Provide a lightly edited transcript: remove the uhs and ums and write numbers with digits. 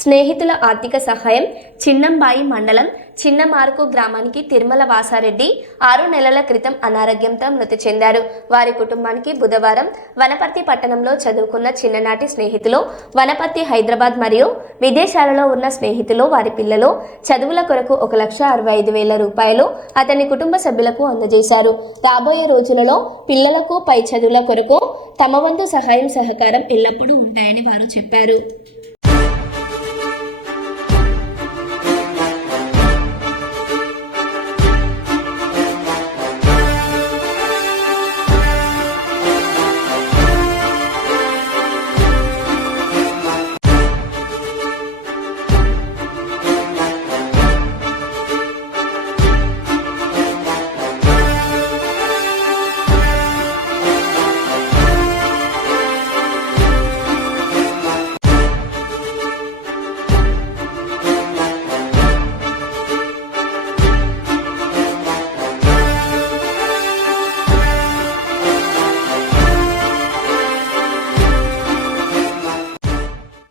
స్నేహితుల ఆర్థిక సహాయం చిన్నంబాయి మండలం చిన్నమార్కు గ్రామానికి తిరుమల వాసారెడ్డి 6 నెలల క్రితం అనారోగ్యంతో మృతి చెందారు. వారి కుటుంబానికి బుధవారం వనపర్తి పట్టణంలో చదువుకున్న చిన్ననాటి స్నేహితులు, వనపర్తి, హైదరాబాద్ మరియు విదేశాలలో ఉన్న స్నేహితులు, వారి పిల్లలు చదువుల కొరకు 1,65,000 రూపాయలు అతని కుటుంబ సభ్యులకు అందజేశారు. రాబోయే రోజులలో పిల్లలకు పై చదువుల కొరకు తమ వంతు సహాయం సహకారం ఎల్లప్పుడూ ఉంటాయని వారు చెప్పారు.